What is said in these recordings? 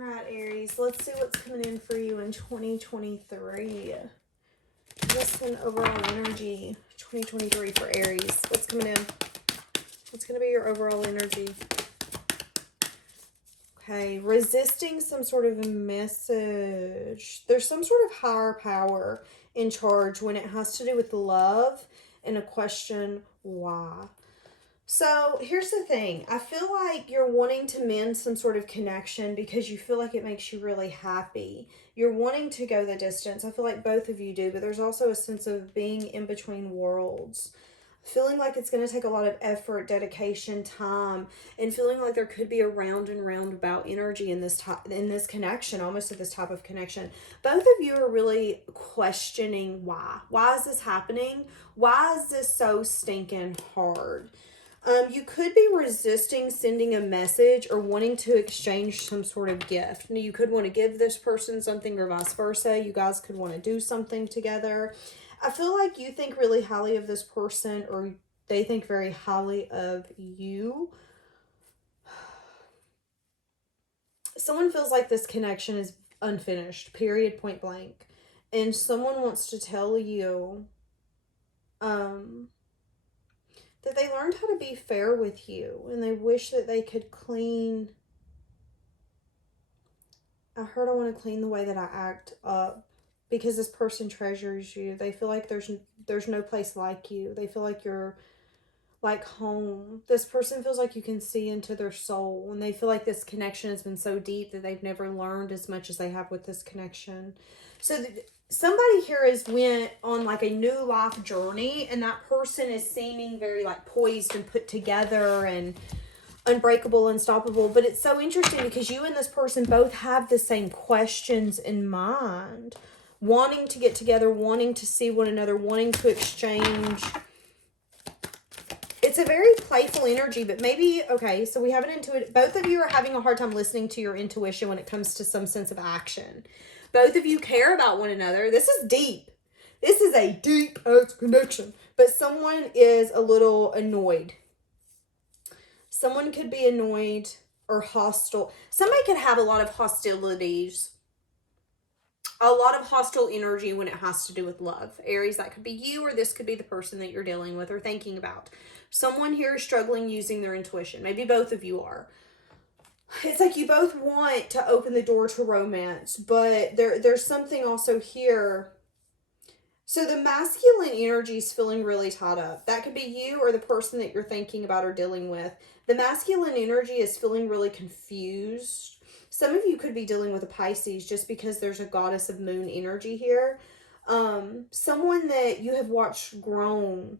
All right, Aries, let's see what's coming in for you in 2023. What's an overall energy 2023 for Aries? What's coming in? What's going to be your overall energy? Okay, resisting some sort of a message. There's some sort of higher power in charge when it has to do with love and a question, why? So here's the thing. I feel like you're wanting to mend some sort of connection because you feel like it makes you really happy. You're wanting to go the distance. I feel like both of you do, but there's also a sense of being in between worlds. Feeling like it's going to take a lot of effort, dedication, time, and feeling like there could be a round and roundabout energy in this connection, almost at this type of connection. Both of you are really questioning why. Why is this happening? Why is this so stinking hard? You could be resisting sending a message or wanting to exchange some sort of gift. You could want to give this person something or vice versa. You guys could want to do something together. I feel like you think really highly of this person or they think very highly of you. Someone feels like this connection is unfinished, period, point blank. And someone wants to tell you that they learned how to be fair with you and they wish that they could clean. I want to clean the way that I act up because this person treasures you. They feel like there's no place like you. They feel like you're like home. This person feels like you can see into their soul and they feel like this connection has been so deep that they've never learned as much as they have with this connection. So somebody here has went on like a new life journey and that person is seeming very like poised and put together and unbreakable, unstoppable. But it's so interesting because you and this person both have the same questions in mind. Wanting to get together, wanting to see one another, wanting to exchange. It's a very playful energy, but maybe, okay, so we have an intuitive. Both of you are having a hard time listening to your intuition when it comes to some sense of action. Both of you care about one another. This is deep. This is a deep-ass connection. But someone is a little annoyed. Someone could be annoyed or hostile. Somebody could have a lot of hostilities. A lot of hostile energy when it has to do with love. Aries, that could be you or this could be the person that you're dealing with or thinking about. Someone here is struggling using their intuition. Maybe both of you are. It's like you both want to open the door to romance, but there's something also here. So the masculine energy is feeling really tied up. That could be you or the person that you're thinking about or dealing with. The masculine energy is feeling really confused. Some of you could be dealing with a Pisces just because there's a goddess of moon energy here. Someone that you have watched grown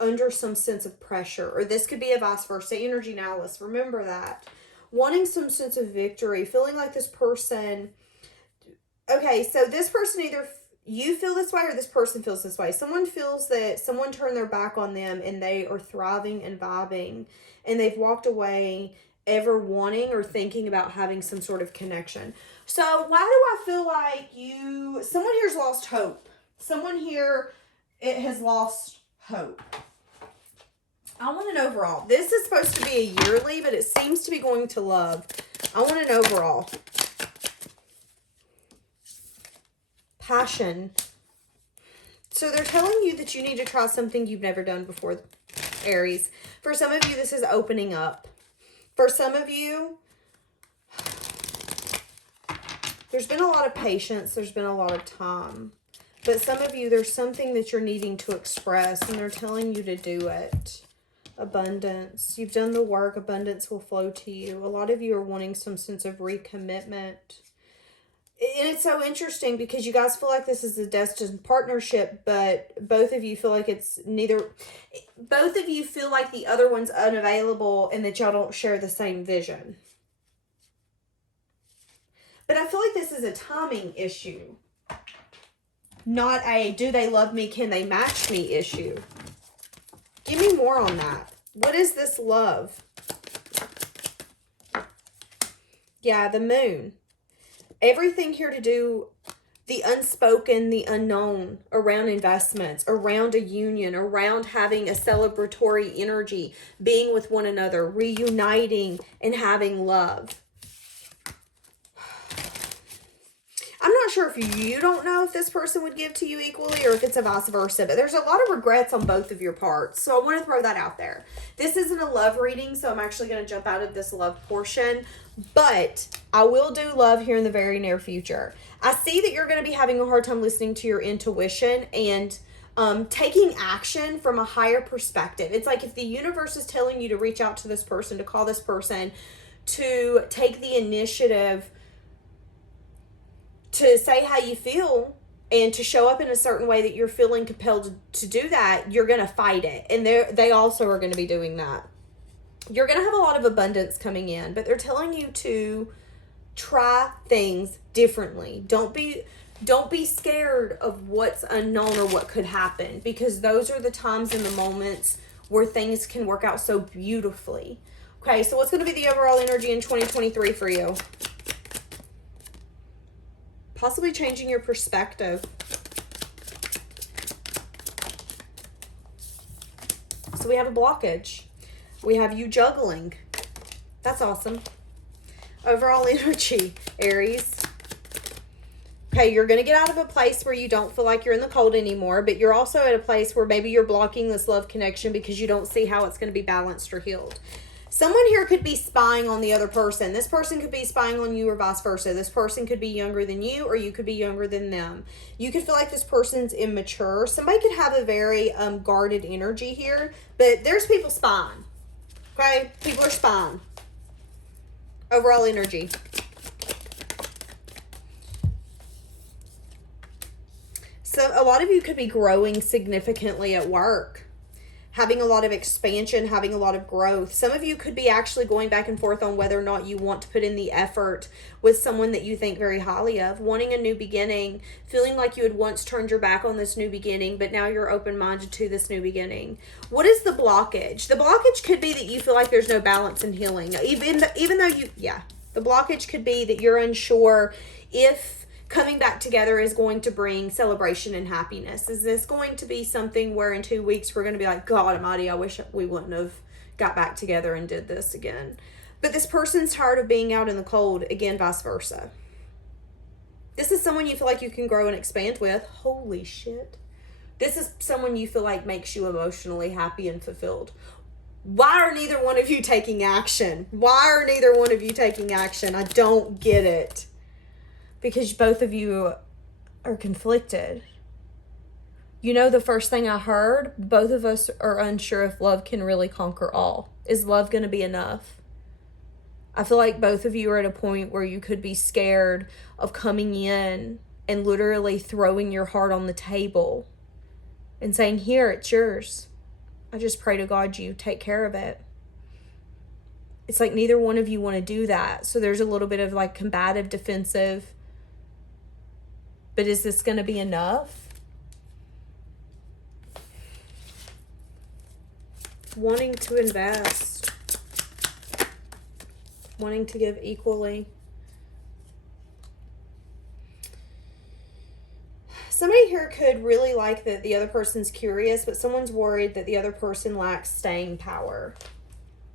under some sense of pressure, or this could be a vice versa energy now. Let's remember that. Wanting some sense of victory, feeling like this person, okay, so this person either you feel this way or this person feels this way. Someone feels that someone turned their back on them and they are thriving and vibing and they've walked away ever wanting or thinking about having some sort of connection. So why do I feel like someone here's lost hope? Someone here has lost hope. I want an overall. This is supposed to be a yearly, but it seems to be going to love. I want an overall. Passion. So they're telling you that you need to try something you've never done before, Aries. For some of you, this is opening up. For some of you, there's been a lot of patience. There's been a lot of time. But some of you, there's something that you're needing to express, and they're telling you to do it. Abundance. You've done the work. Abundance will flow to you. A lot of you are wanting some sense of recommitment. And it's so interesting because you guys feel like this is a destined partnership, but both of you feel like it's neither. Both of you feel like the other one's unavailable and that y'all don't share the same vision. But I feel like this is a timing issue. Not a do they love me, can they match me issue. Give me more on that. What is this love? Yeah, the moon. Everything here to do, the unspoken, the unknown, around investments, around a union, around having a celebratory energy, being with one another, reuniting, and having love. not sure if you don't know if this person would give to you equally or if it's a vice versa, but there's a lot of regrets on both of your parts. So I want to throw that out there. This isn't a love reading, so I'm actually going to jump out of this love portion, but I will do love here in the very near future. I see that you're going to be having a hard time listening to your intuition and taking action from a higher perspective. It's like if the universe is telling you to reach out to this person, to call this person, to take the initiative to say how you feel and to show up in a certain way that you're feeling compelled to do that, you're going to fight it. And they also are going to be doing that. You're going to have a lot of abundance coming in, but they're telling you to try things differently. Don't be scared of what's unknown or what could happen, because those are the times and the moments where things can work out so beautifully. Okay, so what's going to be the overall energy in 2023 for you? Possibly changing your perspective. So we have a blockage. We have you juggling. That's awesome. Overall energy, Aries. Okay, you're going to get out of a place where you don't feel like you're in the cold anymore, but you're also at a place where maybe you're blocking this love connection because you don't see how it's going to be balanced or healed. Someone here could be spying on the other person. This person could be spying on you or vice versa. This person could be younger than you, or you could be younger than them. You could feel like this person's immature. Somebody could have a very guarded energy here, but there's people spying. Okay? People are spying. Overall energy. So a lot of you could be growing significantly at work, having a lot of expansion, having a lot of growth. Some of you could be actually going back and forth on whether or not you want to put in the effort with someone that you think very highly of, wanting a new beginning, feeling like you had once turned your back on this new beginning, but now you're open-minded to this new beginning. What is the blockage? The blockage could be that you feel like there's no balance in healing. Even though the blockage could be that you're unsure if coming back together is going to bring celebration and happiness. Is this going to be something where in 2 weeks we're going to be like, God Almighty, I wish we wouldn't have got back together and did this again. But this person's tired of being out in the cold, again, vice versa. This is someone you feel like you can grow and expand with. Holy shit. This is someone you feel like makes you emotionally happy and fulfilled. Why are neither one of you taking action? I don't get it. Because both of you are conflicted. You know, the first thing I heard, both of us are unsure if love can really conquer all. Is love going to be enough? I feel like both of you are at a point where you could be scared of coming in and literally throwing your heart on the table and saying, here, it's yours. I just pray to God you take care of it. It's like neither one of you want to do that. So there's a little bit of like combative, defensive. But is this going to be enough? Wanting to invest. Wanting to give equally. Somebody here could really like that the other person's curious, but someone's worried that the other person lacks staying power.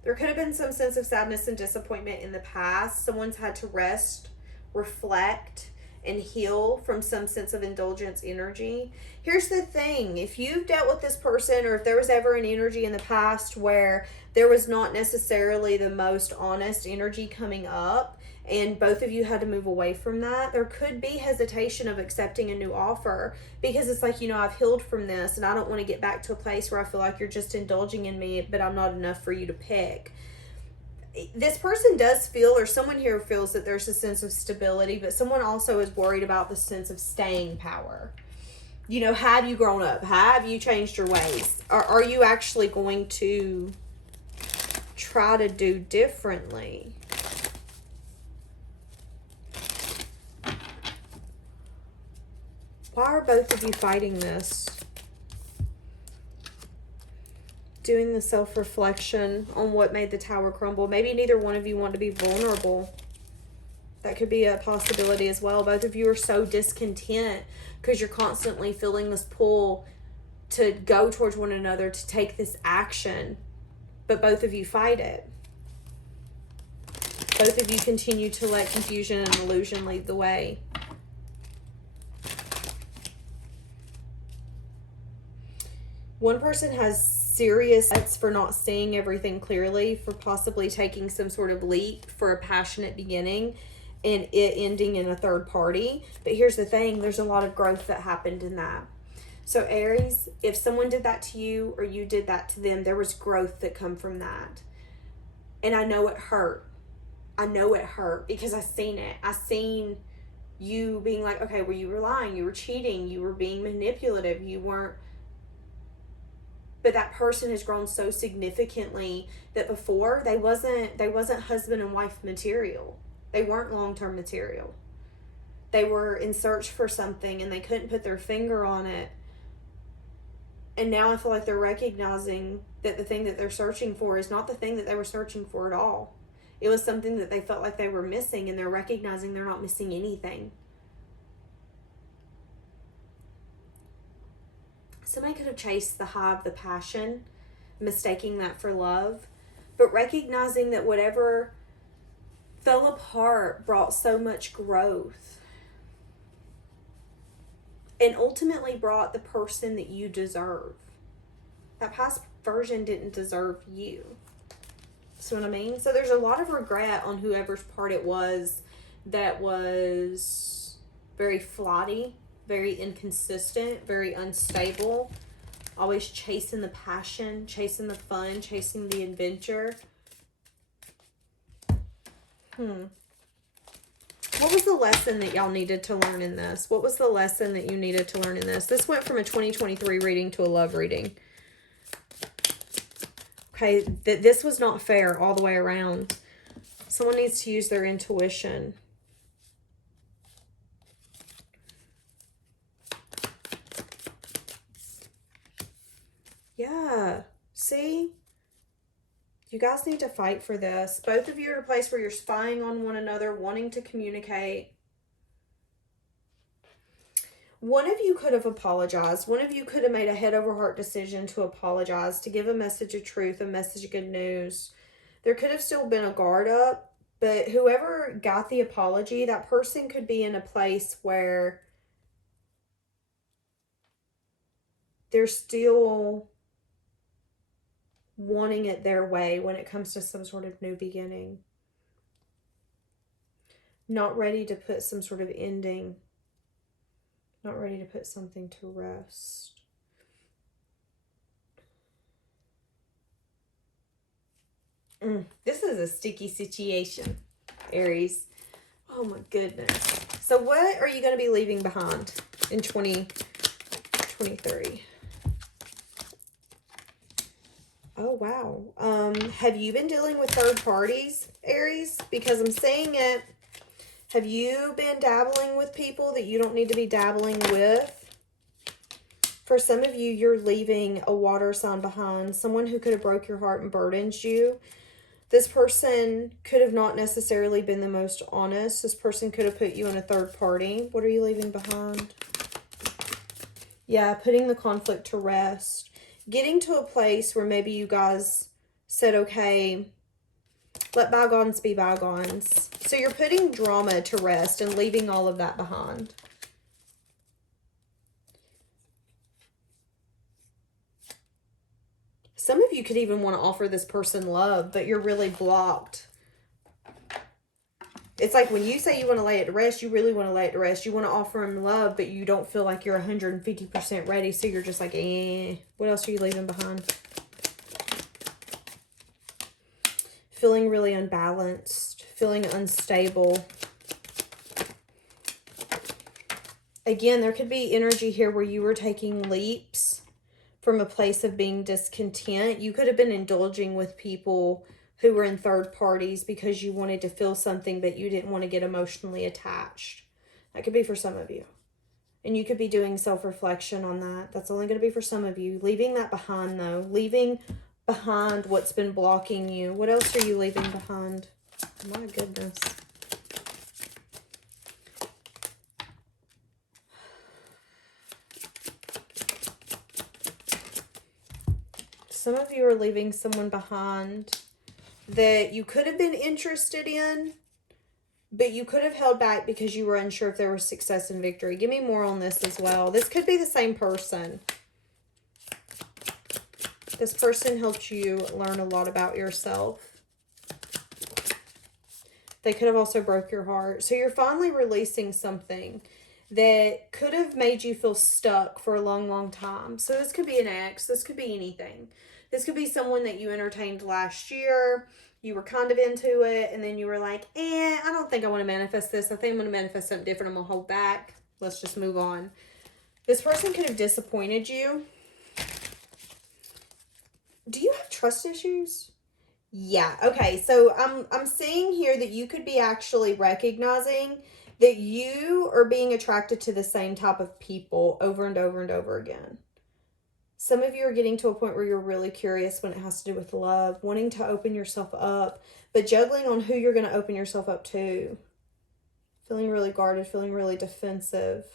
There could have been some sense of sadness and disappointment in the past. Someone's had to rest, reflect, and heal from some sense of indulgence energy. Here's the thing. If you've dealt with this person, or if there was ever an energy in the past where there was not necessarily the most honest energy coming up, and both of you had to move away from that, there could be hesitation of accepting a new offer, because it's like, I've healed from this and I don't want to get back to a place where I feel like you're just indulging in me, but I'm not enough for you to pick. This person does feel, or someone here feels, that there's a sense of stability, but someone also is worried about the sense of staying power. Have you grown up? Have you changed your ways? Are you actually going to try to do differently? Why are both of you fighting this? Doing the self-reflection on what made the tower crumble. Maybe neither one of you want to be vulnerable. That could be a possibility as well. Both of you are so discontent because you're constantly feeling this pull to go towards one another, to take this action, but both of you fight it. Both of you continue to let confusion and illusion lead the way. One person has serious for not seeing everything clearly, for possibly taking some sort of leap for a passionate beginning and it ending in a third party. But here's the thing, there's a lot of growth that happened in that. So Aries, if someone did that to you or you did that to them, there was growth that come from that. And I know it hurt. I know it hurt because I seen it. I seen you being like, okay, well, you were lying, you were cheating, you were being manipulative, you weren't. But that person has grown so significantly that before they wasn't husband and wife material. They weren't long-term material. They were in search for something and they couldn't put their finger on it. And now I feel like they're recognizing that the thing that they're searching for is not the thing that they were searching for at all. It was something that they felt like they were missing, and they're recognizing they're not missing anything. Somebody could have chased the high of the passion, mistaking that for love, but recognizing that whatever fell apart brought so much growth and ultimately brought the person that you deserve. That past version didn't deserve you. See what I mean? So there's a lot of regret on whoever's part it was that was very flighty, very inconsistent, very unstable, always chasing the passion, chasing the fun, chasing the adventure. What was the lesson that y'all needed to learn in this? What was the lesson that you needed to learn in this? This went from a 2023 reading to a love reading. Okay, that this was not fair all the way around. Someone needs to use their intuition. Yeah, see? You guys need to fight for this. Both of you are in a place where you're spying on one another, wanting to communicate. One of you could have apologized. One of you could have made a head over heart decision to apologize, to give a message of truth, a message of good news. There could have still been a guard up, but whoever got the apology, that person could be in a place where they're still wanting it their way when it comes to some sort of new beginning. Not ready to put some sort of ending. Not ready to put something to rest. This is a sticky situation, Aries. Oh my goodness. So what are you going to be leaving behind in 2023? Oh, wow. Have you been dealing with third parties, Aries? Because I'm saying it. Have you been dabbling with people that you don't need to be dabbling with? For some of you, you're leaving a water sign behind. Someone who could have broke your heart and burdened you. This person could have not necessarily been the most honest. This person could have put you in a third party. What are you leaving behind? Yeah, putting the conflict to rest. Getting to a place where maybe you guys said, okay, let bygones be bygones. So you're putting drama to rest and leaving all of that behind. Some of you could even want to offer this person love, but you're really blocked. It's like when you say you want to lay it to rest, you really want to lay it to rest. You want to offer him love, but you don't feel like you're 150% ready. So you're just like, eh. What else are you leaving behind? Feeling really unbalanced. Feeling unstable. Again, there could be energy here where you were taking leaps from a place of being discontent. You could have been indulging with people who were in third parties because you wanted to feel something, but you didn't want to get emotionally attached. That could be for some of you. And you could be doing self-reflection on that. That's only going to be for some of you. Leaving that behind, though. Leaving behind what's been blocking you. What else are you leaving behind? My goodness. Some of you are leaving someone behind that you could have been interested in, but you could have held back because you were unsure if there was success and victory. Give me more on this as well. This could be the same person. This person helped you learn a lot about yourself. They could have also broke your heart. So you're finally releasing something that could have made you feel stuck for a long, long time. So this could be an ex. This could be anything. This could be someone that you entertained last year. You were kind of into it, and then you were like, I don't think I want to manifest this. I think I'm going to manifest something different. I'm going to hold back. Let's just move on. This person could have disappointed you. Do you have trust issues? Yeah. Okay. So I'm seeing here that you could be actually recognizing that you are being attracted to the same type of people over and over and over again. Some of you are getting to a point where you're really curious when it has to do with love, wanting to open yourself up, but juggling on who you're going to open yourself up to. Feeling really guarded, feeling really defensive.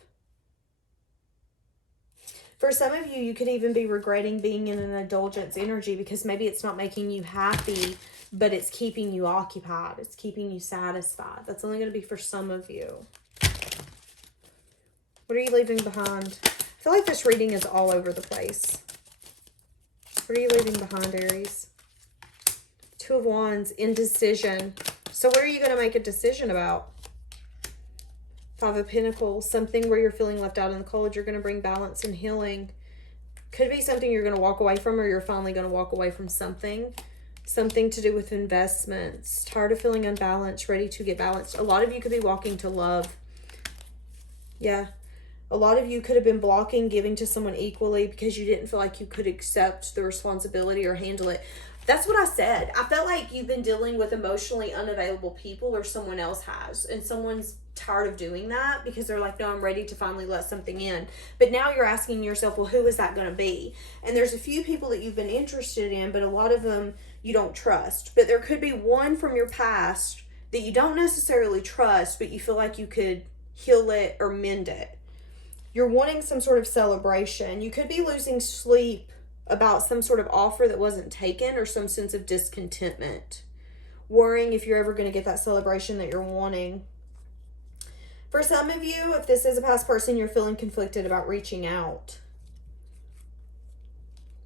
For some of you, you could even be regretting being in an indulgence energy because maybe it's not making you happy, but it's keeping you occupied. It's keeping you satisfied. That's only going to be for some of you. What are you leaving behind? I feel like this reading is all over the place. What are you leaving behind, Aries? Two of Wands, indecision. So what are you going to make a decision about? Five of Pentacles, something where you're feeling left out in the cold. You're going to bring balance and healing. Could be something you're going to walk away from, or you're finally going to walk away from something. Something to do with investments. Tired of feeling unbalanced, ready to get balanced. A lot of you could be walking to love. Yeah. A lot of you could have been blocking giving to someone equally because you didn't feel like you could accept the responsibility or handle it. That's what I said. I felt like you've been dealing with emotionally unavailable people, or someone else has, and someone's tired of doing that because they're like, no, I'm ready to finally let something in. But now you're asking yourself, well, who is that going to be? And there's a few people that you've been interested in, but a lot of them you don't trust. But there could be one from your past that you don't necessarily trust, but you feel like you could heal it or mend it. You're wanting some sort of celebration. You could be losing sleep about some sort of offer that wasn't taken, or some sense of discontentment. Worrying if you're ever going to get that celebration that you're wanting. For some of you, if this is a past person, you're feeling conflicted about reaching out.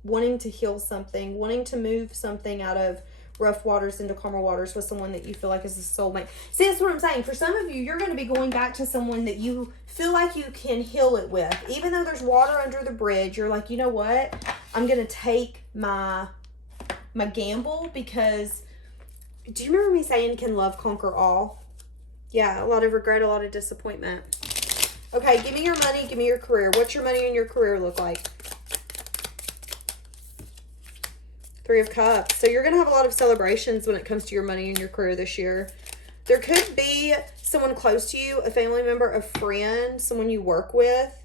Wanting to heal something. Wanting to move something out of rough waters into calmer waters with someone that you feel like is a soulmate. See, that's what I'm saying. For some of you, you're going to be going back to someone that you feel like you can heal it with. Even though there's water under the bridge, you're like, you know what? I'm going to take my gamble, because do you remember me saying, can love conquer all? Yeah, a lot of regret, a lot of disappointment. Okay, give me your money, give me your career. What's your money and your career look like? Three of Cups. So you're going to have a lot of celebrations when it comes to your money and your career this year. There could be someone close to you, a family member, a friend, someone you work with,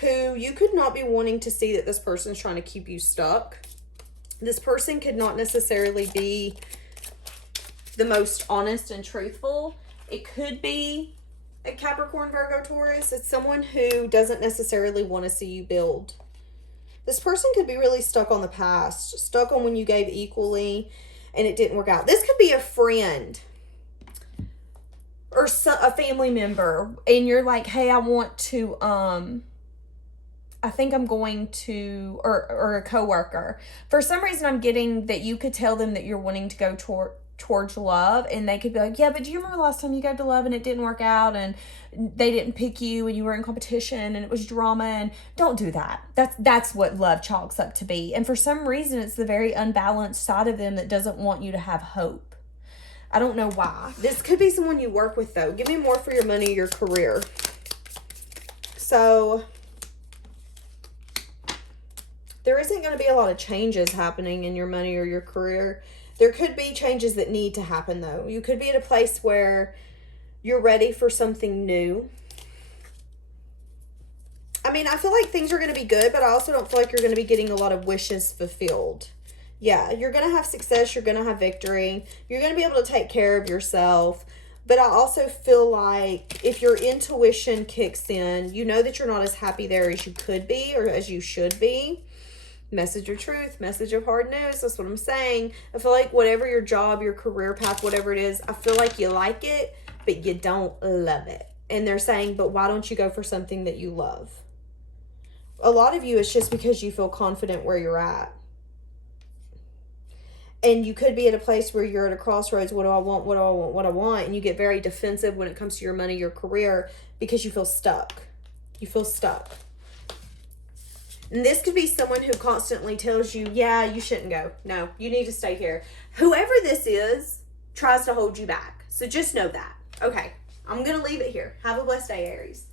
who you could not be wanting to see that this person is trying to keep you stuck. This person could not necessarily be the most honest and truthful. It could be a Capricorn, Virgo, Taurus. It's someone who doesn't necessarily want to see you build. This person could be really stuck on the past, stuck on when you gave equally and it didn't work out. This could be a friend or a family member, and you're like, hey, I want to, I think I'm going to, or a coworker. For some reason, I'm getting that you could tell them that you're wanting to go towards love, and they could be like, yeah, but do you remember last time you gave to love and it didn't work out, and they didn't pick you, and you were in competition and it was drama? And don't do that. That's what love chalks up to be. And for some reason, it's the very unbalanced side of them that doesn't want you to have hope. I don't know why. This could be someone you work with, though. Give me more for your money, your career. So there isn't going to be a lot of changes happening in your money or your career. There could be changes that need to happen, though. You could be at a place where you're ready for something new. I mean, I feel like things are going to be good, but I also don't feel like you're going to be getting a lot of wishes fulfilled. Yeah, you're going to have success. You're going to have victory. You're going to be able to take care of yourself. But I also feel like if your intuition kicks in, you know that you're not as happy there as you could be or as you should be. Message of truth, message of hard news. That's what I'm saying. I feel like whatever your job, your career path, whatever it is, I feel like you like it, but you don't love it. And they're saying, but why don't you go for something that you love? A lot of you, it's just because you feel confident where you're at. And you could be at a place where you're at a crossroads. What do I want? What do I want? What do I want? And you get very defensive when it comes to your money, your career, because you feel stuck. You feel stuck. And this could be someone who constantly tells you, yeah, you shouldn't go. No, you need to stay here. Whoever this is tries to hold you back. So just know that. Okay, I'm going to leave it here. Have a blessed day, Aries.